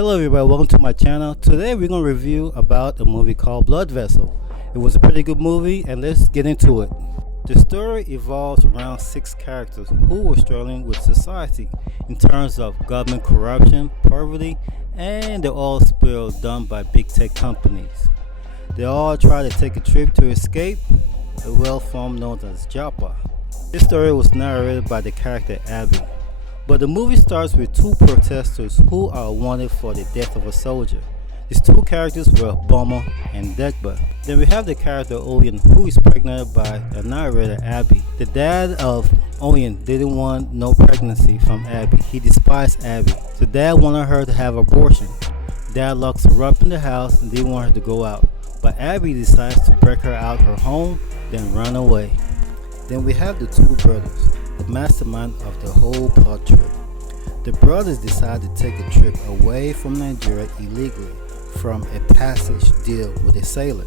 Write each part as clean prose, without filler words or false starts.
Hello everybody, welcome to my channel. Today we're going to review about a movie called Blood Vessel. It was a pretty good movie and let's get into it. The story evolves around 6 characters who were struggling with society in terms of government corruption, poverty, and the oil spill done by big tech companies. They all try to take a trip to escape a well farm known as Joppa. This story was narrated by the character Abby. But the movie starts with 2 protesters who are wanted for the death of a soldier. These 2 characters were Bomber and Degba. Then we have the character Owen, who is pregnant by the narrator Abby. The dad of Owen didn't want no pregnancy from Abby. He despised Abby. So dad wanted her to have abortion. Dad locks her up in the house and didn't want her to go out. But Abby decides to break her out her home, then run away. Then we have the 2 brothers, the mastermind of the whole plot trip. The brothers decide to take a trip away from Nigeria illegally from a passage deal with a sailor.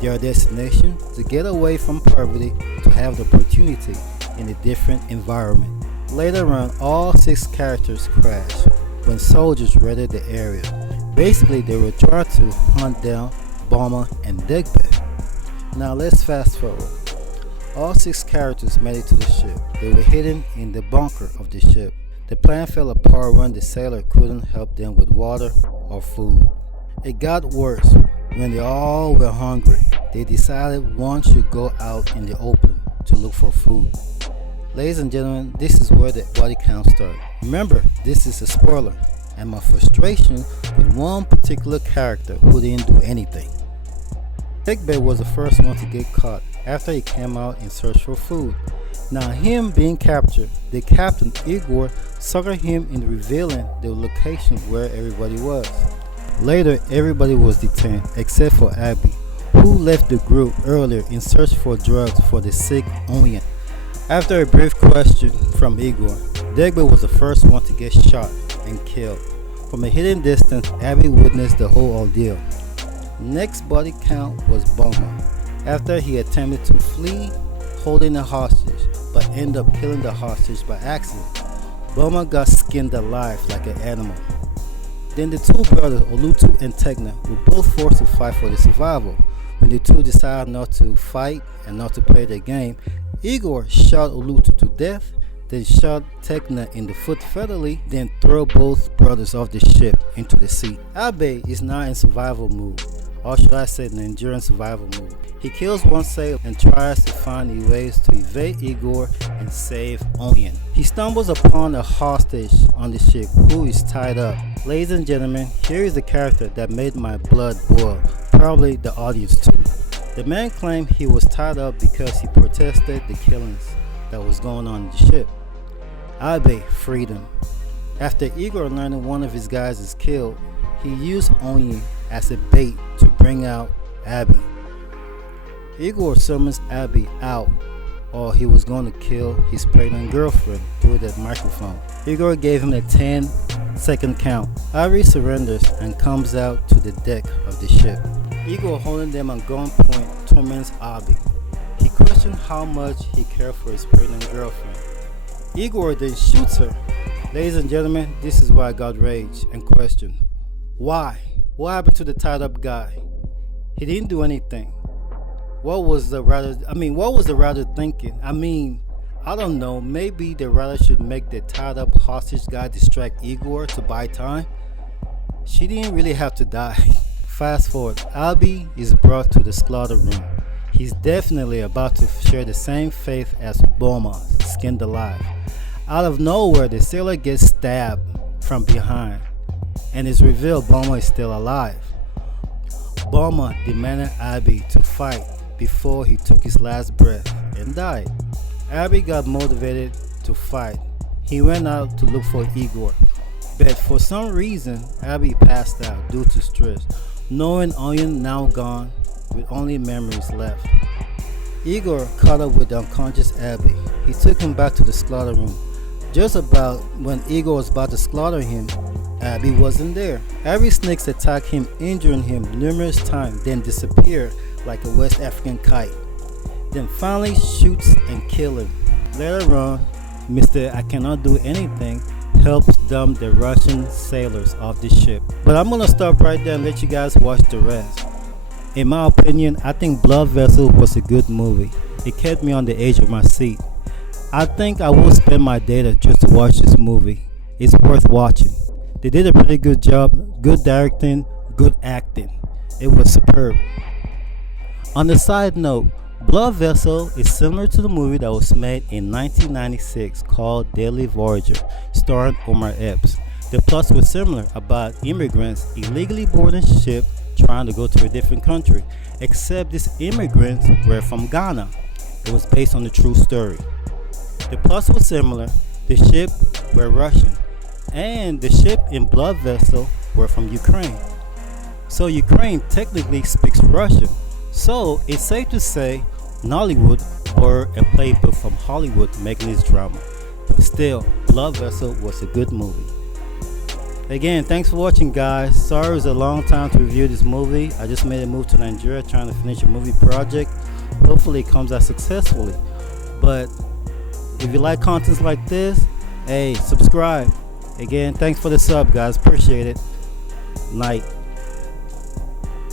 Their destination to get away from poverty to have the opportunity in a different environment. Later on, all 6 characters crash when soldiers raided the area. Basically, they were trying to hunt down Bomber and Degba. Now let's fast forward. All 6 characters made it to the ship. They were hidden in the bunker of the ship. The plan fell apart when the sailor couldn't help them with water or food. It got worse when they all were hungry. They decided one should go out in the open to look for food. Ladies and gentlemen, this is where the body count starts. Remember, this is a spoiler, and my frustration with one particular character who didn't do anything. Degba was the first one to get caught after he came out in search for food. Now him being captured, the captain Igor suckered him in revealing the location where everybody was. Later, everybody was detained except for Abby, who left the group earlier in search for drugs for the sick Oyen. After a brief question from Igor, Degba was the first one to get shot and killed. From a hidden distance, Abby witnessed the whole ordeal. Next body count was Bomber. After he attempted to flee holding a hostage but ended up killing the hostage by accident, Bomber got skinned alive like an animal. Then the 2 brothers Olutu and Tegna were both forced to fight for their survival. When the 2 decided not to fight and not to play their game, Igor shot Olutu to death, then shot Tegna in the foot fatally, then threw both brothers off the ship into the sea. Abe is now in survival mode, or should I say Nigerian survival mode. He kills one sailor and tries to find ways to evade Igor and save Oyen. He stumbles upon a hostage on the ship who is tied up. Ladies and gentlemen, here is the character that made my blood boil, probably the audience too. The man claimed he was tied up because he protested the killings that was going on the ship. Abe freed him. After Igor learned one of his guys is killed, he used Oyen as a bait to bring out Abby. Igor summons Abby out, or he was going to kill his pregnant girlfriend through that microphone. Igor gave him a 10-second count. Abby surrenders and comes out to the deck of the ship. Igor, holding them at gunpoint, torments Abby. He questions how much he cared for his pregnant girlfriend. Igor then shoots her. Ladies and gentlemen, this is why I got rage and questioned. Why? What happened to the tied up guy? He didn't do anything. What was the writer thinking? I don't know, maybe the writer should make the tied up hostage guy distract Igor to buy time? She didn't really have to die. Fast forward, Abby is brought to the slaughter room. He's definitely about to share the same fate as Bomber, skinned alive. Out of nowhere, the sailor gets stabbed from behind, and it's revealed Bomber is still alive. Bomber demanded Abby to fight before he took his last breath and died. Abby got motivated to fight. He went out to look for Igor, but for some reason Abby passed out due to stress, knowing Oyen now gone with only memories left. Igor caught up with the unconscious Abby. He took him back to the slaughter room. Just about when Igor was about to slaughter him, Abby wasn't there. Abby snakes attacked him, injuring him numerous times, then disappeared like a West African kite. Then finally shoots and kills him. Later on, Mr. I cannot do anything helps dump the Russian sailors off the ship. But I'm gonna stop right there and let you guys watch the rest. In my opinion, I think Blood Vessel was a good movie. It kept me on the edge of my seat. I think I will spend my data just to watch this movie. It's worth watching. They did a pretty good job, good directing, good acting. It was superb. On the side note, Blood Vessel is similar to the movie that was made in 1996 called Deadly Voyage, starring Omar Epps. The plots were similar about immigrants illegally boarding a ship trying to go to a different country, except these immigrants were from Ghana. It was based on a true story. The plots were similar, the ship were Russian, and the ship in Blood Vessel were from Ukraine. So Ukraine technically speaks Russian. So it's safe to say Nollywood or a playbook from Hollywood making this drama. But still, Blood Vessel was a good movie. Again, thanks for watching, guys. Sorry it was a long time to review this movie. I just made a move to Nigeria trying to finish a movie project. Hopefully it comes out successfully. But if you like contents like this, hey, subscribe. Again, thanks for the sub, guys. Appreciate it. Night.